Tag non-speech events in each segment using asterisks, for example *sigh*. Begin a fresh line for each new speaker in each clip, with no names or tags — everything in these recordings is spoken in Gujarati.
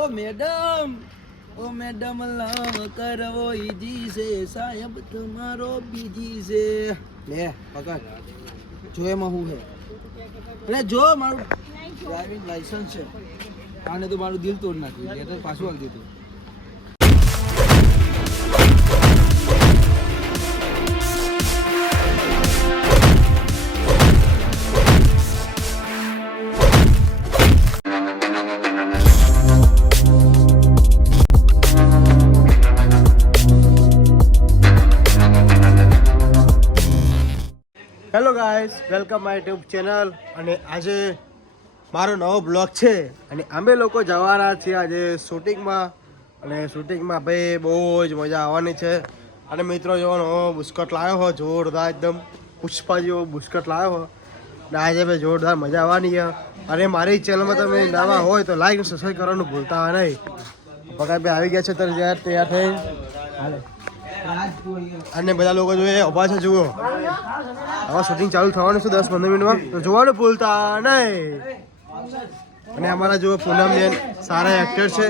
ઓ મેડમ ઓ મેડમ લવ કરવો ઈજી છે. સાહેબ તમારો બીજી છે. લે પકડ. જો એમાં હું હે. અરે જો મારું ડ્રાઇવિંગ લાયસન્સ છે. આને તો મારું દિલ તોડ નાખ્યું. એટલે પાછું આવી દીધું.
Guys welcome my tube channel અને આજે મારો નવો બ્લોગ છે. અને અમે લોકો જવાના છીએ આજે શૂટિંગમાં અને શૂટિંગમાં ભાઈ બહુ જ મજા આવવાની છે. અને મિત્રો જોવાનો બુસ્કટ લાવ્યો હો, જોરદાર એકદમ પુષ્પા જેવો બુસ્કટ લાવ્યો હો. આજે ભાઈ જોરદાર મજા આવવાની છે. અને મારી ચેનલમાં તમે નવા હોય તો લાઈક સબસ્ક્રાઈબ કરવાનું ભૂલતા નહીં. પગાર ભાઈ આવી ગયા છે ત્યારે તૈયાર થઈ. હાલે. અને બધા લોકો જોઈએ ઊભા છે જુઓ હવે શૂટિંગ ચાલુ થવાનું છે દસ પંદર મિનિટમાં તો જોવાનું ભૂલતા નહીં અને અમારા જો પૂનમ બેન સારા એક્ટર છે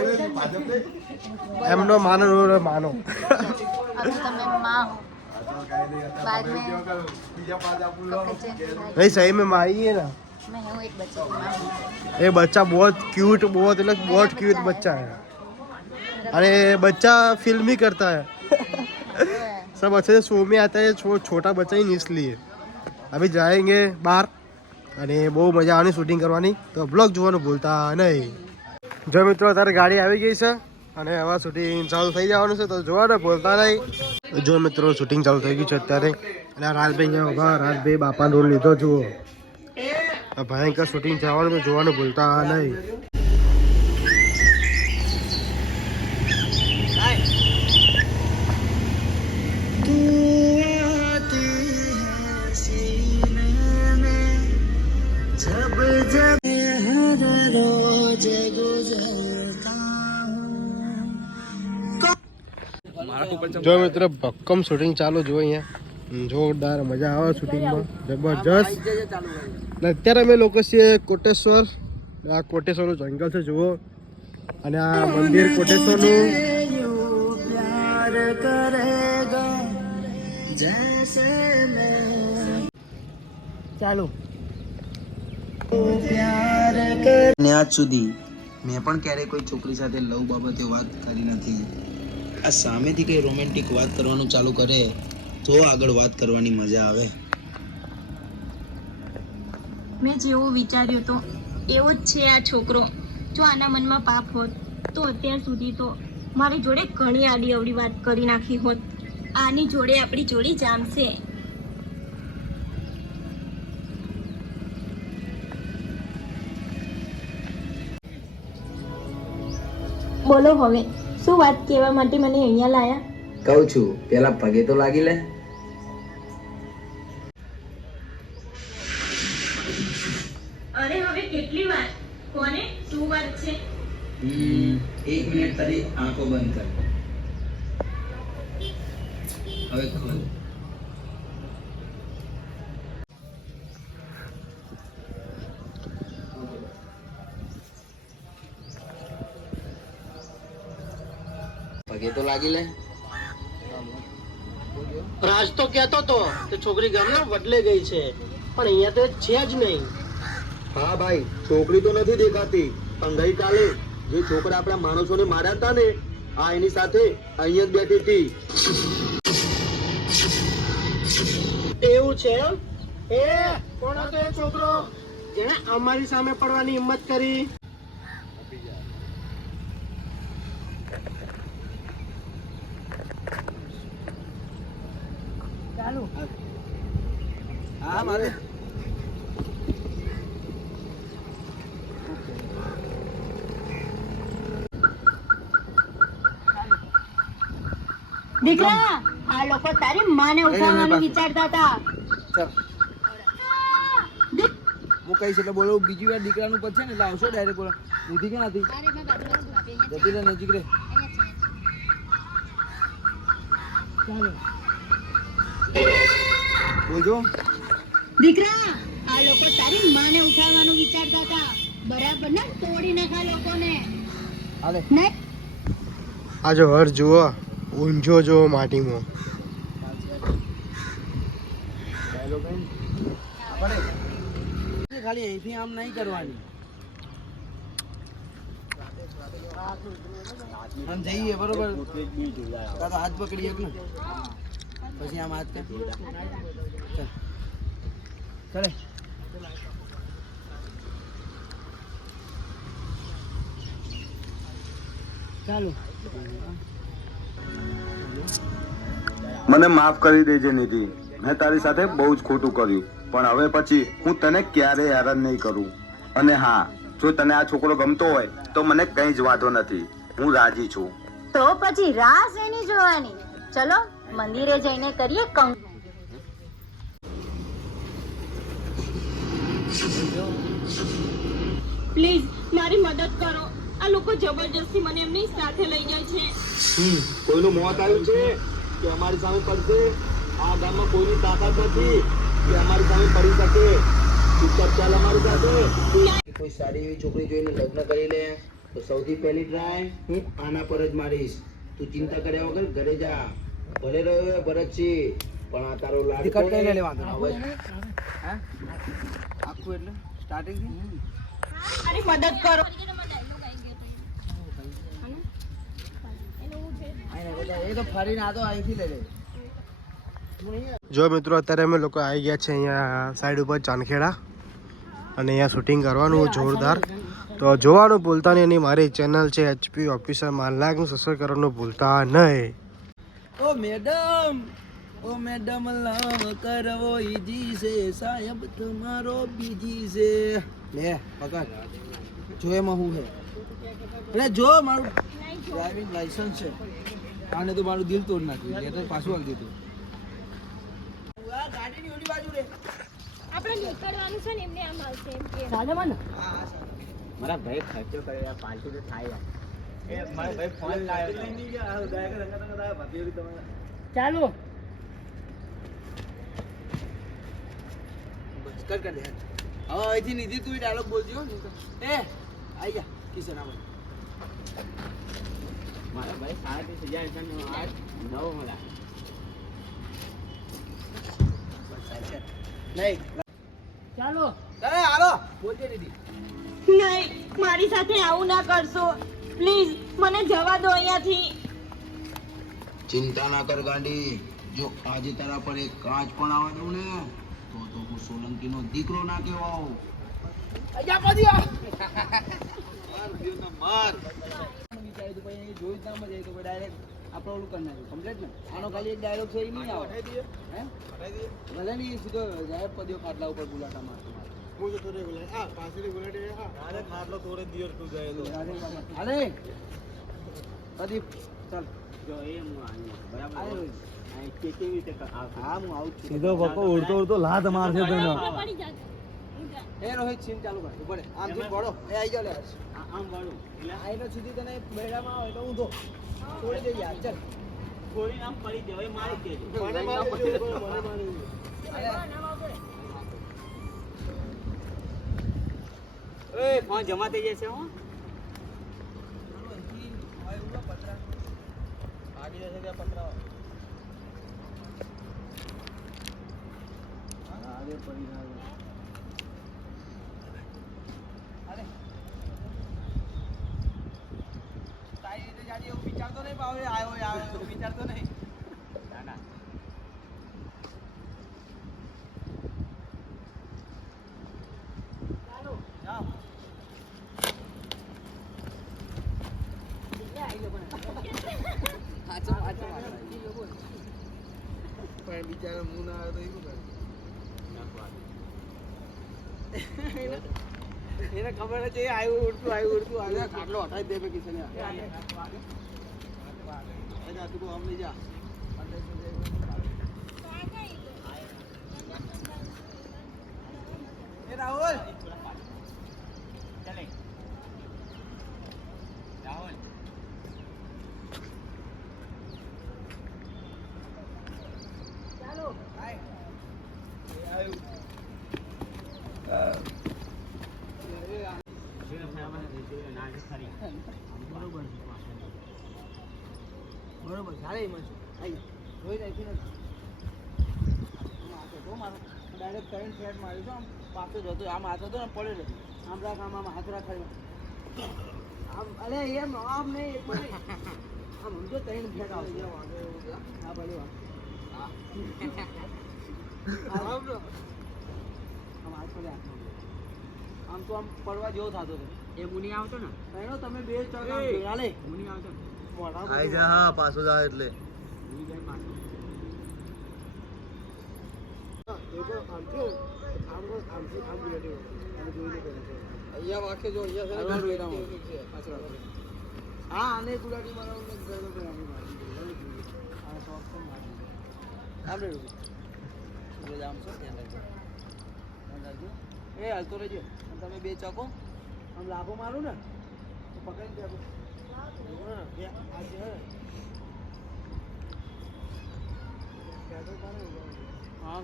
એમનો માનો રો માનો
अभी तो मैं माँ हूँ बाद में तो पीछे
नहीं सही में माई है ना
मैं हूँ एक बच्चे की माँ हूँ
ये बच्चा बहुत क्यूट बहुत मतलब बहुत क्यूट बच्चा है अरे बच्चा फिल्म ही करता है सब अच्छे से शो में आता है छो, छोटा बच्चा ही नहीं इसलिए अभी जाएंगे बाहर અને બહુ મજા આવવાની શૂટિંગ કરવાની તો બ્લોગ જોવાનું ભૂલતા નહીં જો મિત્રો અત્યારે ગાડી આવી ગઈ છે અને હવે શૂટિંગ ચાલુ થઈ જવાનું છે તો જોવાનું ભૂલતા નહીં જો મિત્રો શૂટિંગ ચાલુ થઈ ગયું છે અત્યારે અને આ રાજભાઈ અહીંયા ઉભા રાજભાઈ બાપાનો રોલ લીધો જુઓ આ ભયંકર શૂટિંગ થવાનું તો જોવાનું ભૂલતા નહીં જો મિત્રો ભક્કમ શૂટિંગ ચાલુ જો અહીંયા. જોરદાર મજા આવે શૂટિંગમાં જબરજસ્ત. અને અત્યારે અમે લોકો છીએ કોટેશ્વર. આ કોટેશ્વરનું જંગલ છે જુઓ. અને આ મંદિર કોટેશ્વરનું.
ચાલુ.
ત્યાં આજ સુધી મેં પણ ક્યારેય કોઈ છોકરી સાથે લવ બાબતે વાત કરી નથી. આ સામેથી કંઈ રોમેન્ટિક વાત કરવાનું ચાલુ કરે, તો આગળ વાત કરવાની મજા આવે.
મેં જેવો વિચાર્યું તો, એવો જ છે આ છોકરો. જો આના મનમાં પાપ હોત, તો અત્યાર સુધી તો મારી જોડે ઘણી આડી અવડી વાત કરી નાખી હોત. આની જોડે આપણી જોડી જામશે. બોલો હવે. શું વાત કહેવા માટે મને અહીંયા લાયા?
કહું છું પેલા પગે તો લાગી લે.
અરે હવે કેટલી વાર? કોને? શું વાત છે?
એક મિનિટ તારી આંખો બંધ કર. હવે ખોલ. લાગી લે.
રાજ તો કહેતો તો કે છોકરી ગામના વડલે ગઈ છે. પણ અહીંયા તો છે જ નહીં.
હા ભાઈ છોકરી તો નથી દેખાતી પણ ગઈકાલે જે છોકરા આપણા માણસોને માર્યા હતા ને આ એની સાથે અહીંયા જ બેઠી હતી.
એવું છે? એ કોણ હતો એ છોકરો? જેણે અમારી સામે પડવાની હિંમત કરી.
ચાલુ.
હા મારે.
દીકરા આ લોકો તારી માને ઉઠાવવાનું વિચારતા હતા.
ચાલ. હું કહીશ એટલે બોલો બીજી વાર દીકરાનું પદ છે ને એટલે આવશો ડાયરેક્ટ બોલો. બુદ્ધિ કે નથી જતી રહે નજીક રે. બોલજો.
દીકરા આ લોકો તારી માને ઉઠાવવાનું વિચારતા હતા. બરાબર ને? તોડી નાખા લોકોને.
આલે
ને?
આ જો હર જુઓ ઊંઝો જો માટીમાં.
ખાલી અહીંથી આમ નહીં કરવાની. જઈએ બરોબર? હાથ પકડી એક ને પછી આમ હાથ કર ચાલે. ચાલુ.
મને માફ કરી દેજે નિધિ. મેં તારી સાથે બહુ જ ખોટું કર્યું. પણ હવે પછી હું તને ક્યારેય હેરાન નહીં કરું. અને હા જો તને આ છોકરો ગમતો હોય તો મને કંઈ જ વાંધો નથી. હું રાજી છું.
તો પછી રાસ એની જોવાની. ચલો. મંદિરે જઈને કરીએ કંક.
પ્લીઝ મારી મદદ કરો. આ લોકો જબરજસ્તી મને એમની સાથે લઈ જાય છે.
કોઈનું મોત આવ્યું છે કે અમારી સામે પડશે આ ગામમાં કોઈની તાકાત નથી કે અમારી સામે પડી શકે. ચૂપચાપ ચાલ અમારી સાથે.
કોઈ સારી એવી છોકરી જોઈને લગ્ન કરી લે તો સૌથી પહેલી ટ્રાય હું આના પર જ મારીશ. તું ચિંતા કર્યા વગર ઘરે જા. ભલે રહ્યો એ ભરતસિંહ પણ આ તારો લાડકો હવે હા? આખું એટલે સ્ટાર્ટિંગ
મારી મદદ કરો.
લઈ
જો મિત્રો અત્યારે અમે લોકો આવી ગયા છે અહીંયા સાઈડ ઉપર ચાંદખેડા. અને અહીંયા શૂટિંગ કરવાનું જોરદાર. તો જોવાનું ભૂલતા નહીં એની મારી ચેનલ છે એચપી ઓફિસર માલાકનું સબસ્ક્રાઈબ કરવાનું ભૂલતા નહીં.
ઓ મેડમ ઓ મેડમ લવ કરવો ઈજી છે. સાહેબ તમારો બીજી છે. લે પકડ. જો એમાં હું હે. અરે જો મારું ડ્રાઇવિંગ લાયસન્સ છે. આને તો મારું દિલ તોડ નાખ્યું. એટલે પાછું આવી દીધું. ગાડીની ઓલી બાજુ રે.
આપણે નીકળવાનું છે ને એમને આમ આવશે એમ કે.
મારા ભાઈ ખર્ચો કરે પાર્ટી તો થાય એ
ચાલો.
બસ કર કર દે હવે અહીંથી નિધિ તું ડાયલોગ બોલજો હો, નહીં તો. એ આઈ જા કિશન આવો
મારા ભાઈ સાડા ત્રીસ હજાર છે આજ નવ મળ્યા
નહીં.
ચાલો.
અરે હાલો. બોલજે નિધિ
નહીં મારી સાથે આવું ના કરશો. પ્લીઝ મને જવા દો અહીંયાથી.
ચિંતા ના કર ગાંડી. જો આજે તારા પર એક કાચ પણ આવે દઉં ને તો તો હું સોલંકીનો દીકરો ના કહેવાઉં. અજા પદ્યો. માર ભીઓ ના માર. વિચાર્યું તો પછી જોયું જ ના મજા આવી તો ડાયરેક્ટ આપણે ઓલું કરી નાખ્યું કમ્પ્લીટ ને? આનો ખાલી એક ડાયલોગ છે એ નહીં આવે. હે? ભલે નહીં સીધો જાય પદ્યો ખાટલા ઉપર ગુલાટા મારતો
હું
હું.
સીધો પક્કો ઉડતો ઉડતો લાત મારશે તને.
એ રોહિત સીન ચાલુ કર. ઉપર આમ થી પડો એ આઈ જાવ લે.
આમ વાળું. એટલે?
સુધી તને બેડામાં આવે તો ઊંધો. છોડી દે યાર ચાલ.
થોડી આમ પડી દેવાય મારી દેજો
મને મારી દેજો, મને મારી દેજો.
એ, ફોન જમા થઈ જશે હો.
તારી રીતે જાડી એવું વિચારતો નહીં પાવે આવ્યો આવ્યો વિચારતો નહીં
ના ના
જાઓ હાચો હાચો પણ બિચારો મું ના આવે તો એવું કરે? *laughs* એને ખબર છે આવ્યું ઉડતું આવ્યું ઉડતું આવ્યું ખાટલો હટાવી દે પછી કિશન જા તું આમ લઈ જા. એ રાહુલ
ચાલે રાહુલ
હાય એ આવ્યું
જોયું આપણે આમાં જોયું ના જ ખરી
બરોબર બરોબર સારે એમાં શું આઈ જોઈ જાય છે ને માથે તો મારો ડાયરેક્ટ કરંટ ફેટ માર્યું છું આમ પાછો જતો આમ હાથ હતો ને પડ્યો છે આમ રાખ આમ આમ હાથ રાખાયો આમ અરે એમ આમ નહીં. આમ સમજો તૈન ફેટ આવશે. હા ભલે વાત હા. આમ આમ હાથ પડે આમ તો આમ પડવા જેવો થતો હતો.
એ મુની આવતો ને?
એનો તમે બે આલે
મુની આવતો.
મોઢા
આઈ જા હા પાછો જાય એટલે
મુની જાય પાછો
અહીંયા વાંખે જો અહીંયા છે ને હા આને ગુલાટી મારવાનું ને ઘરનો ગુલાટી મારવાનું. આ શોખ પણ મારી. આમ રે રૂબી. આમ છો, ધ્યાન રાખજો. એ હાલતો રહેજો તમે બે ચકો આમ લાભો મારું ને તો. હા, બે આ છે. હા.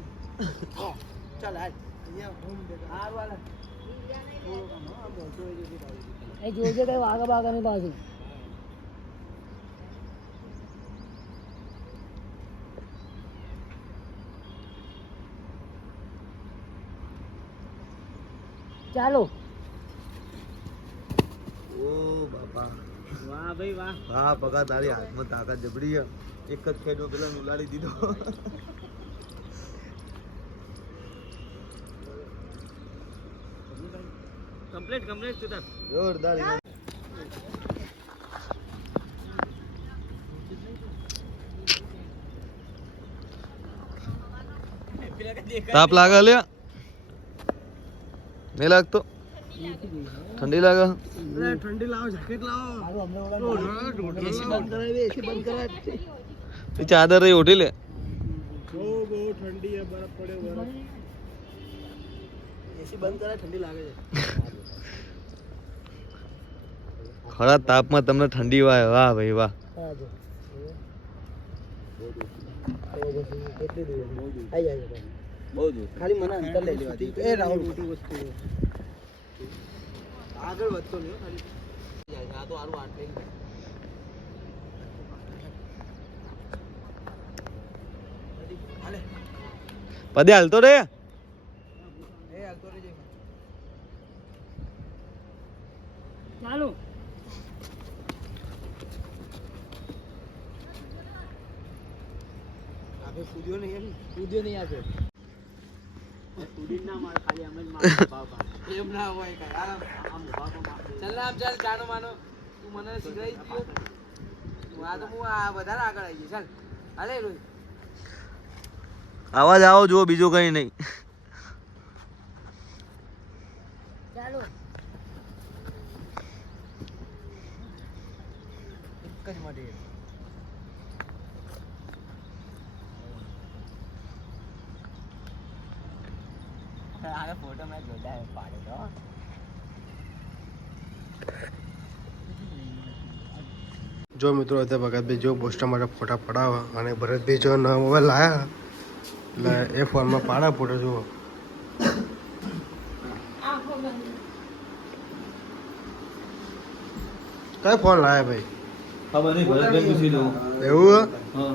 જોજે કઈ વાગા બાગા ની પાછું. ચાલો.
ઓ બાપા.
વાહ ભાઈ વાહ
વાહ પગા તારી હાથમાં તાકાત જબડી એક જ ખેડો પેલા ઉલાડી દીધો.
કમ્પ્લીટ કમ્પ્લીટ તું તાર.
જોરદાર તાપ લાગે લ્યા. નહીં લાગતો? ઠંડી લાગે?
ઠંડી લાવો જેકેટ લાવો. એસી બંધ કરાવી એસી બંધ કરાવી
તું ચાદર રહી ઉઠી લે.
ઠંડી બરફ પડ્યો એસી બંધ કરાય ઠંડી લાગે છે.
ખરા તાપમાં તમને ઠંડી વાય. વાહ ભાઈ વાહ.
ખાલી મને અંતર
પદે હાલતો રે
એ હાલતો રહેજે
ચાલો
આપે કૂદ્યો નહીં એમ કૂદ્યો નહીં આપે
ના માર ખાલી આમ જ માર બાપા
એમ ના હોય ચાલ આમ ચાલ જાનો માનો. તું મને શીખવાડી દીધો આ તો હું આ વધારે આગળ આવી જઈશ ચાલ. હાલે રોહિત.
આવાજ આવો જુઓ બીજું કઈ નહીં
ચાલો
એક જ માટે
આને ફોટો મેં જોતા પાડે તો.
જો મિત્રો અત્યારે ભગતભાઈ જો પોસ્ટર માટે ફોટા પડાવવા અને ભરતભાઈ જો નવા મોબાઈલ લાયા એટલે એ ફોનમાં પાડા ફોટો જુઓ
કયો
કઈ ફોન લાયા ભાઈ?
ખબર નહીં ભરતભાઈ પૂછી દઉં
એવું? હે?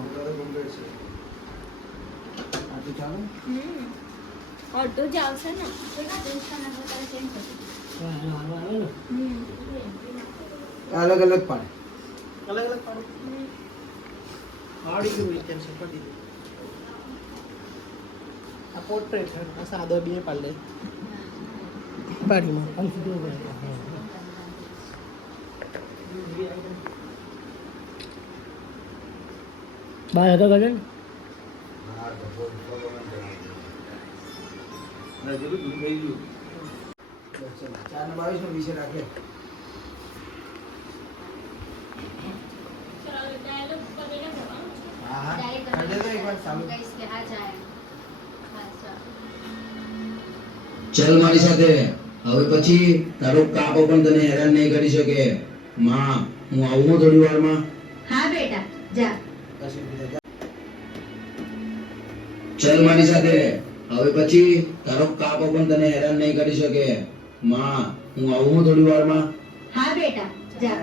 હા
અડધો જ આવશે ને
અલગ અલગ પાડે આ પોર્ટ્રેટ આ સાદો બે પાડે પાડીમાં આમ સીધો
બાર હતા ગજન
ચાર ને બાવીસ નો વિષય રાખે હા હા એક વાર ચાલુ
ચલ મારી સાથે. હવે પછી તારો કાકો પણ તને હેરાન નહીં કરી શકે. માં હું આવું થોડી વારમાં?
હા બેટા. જા.
ચલ મારી સાથે. હવે પછી તારો કાકો પણ તને હેરાન નહીં કરી શકે. માં હું આવું થોડી વારમાં?
હા બેટા જા.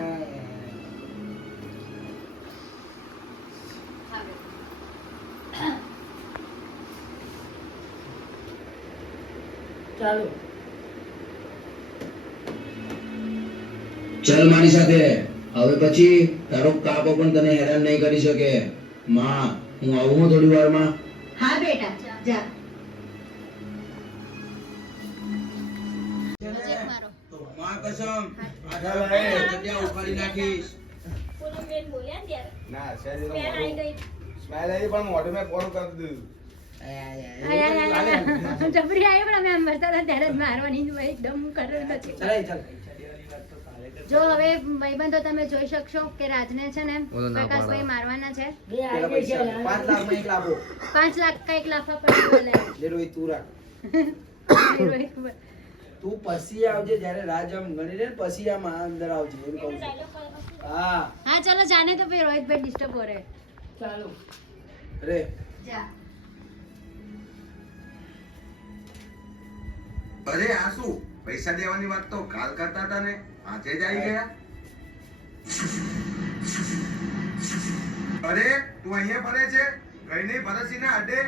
ચાલો. ચલ મારી સાથે. હવે પછી તારો કાકો પણ તને હેરાન નહીં કરી શકે. માં હું આવું હું થોડી વારમાં?
હા બેટા જા.
કસમ. જગ્યા ઉપાડી નાખીશ.
પૂનમબેન બોલ્યા ત્યારે?
ના
બેન આવી ગઈ.
સ્માઈલ આવી પણ મોઢું મેં કોણ કરી દીધું.
જબરી આવી પણ અમે આમ હતા ત્યારે જ મારવાની એકદમ કરડ પછી જો હવે ભાઈબંધો તમે જોઈ શકશો કે રાજને છે ને પ્રકાશભાઈ મારવાના છે.
પાંચ
લાખ કંઈક લાફા પડી
રોહિત તું રાખ. *laughs*
રોહિત ખબર.
તું પછી આવજે જ્યારે રાજ આમ ગણી લે પછી આમ અંદર આવજે એમ કહું છું. હા.
હા ચાલો જાને તો ભાઈ રોહિતભાઈ ડિસ્ટર્બ કરે. ચાલો.
રે.
જા.
અરે આ શું? પૈસા દેવાની વાત તો કાલ કરતા હતા ને. આજે જ આવી ગયા? અરે તું અહીંયા ફરે છે? કઈ નહીં ભરતસિંહ ના અડે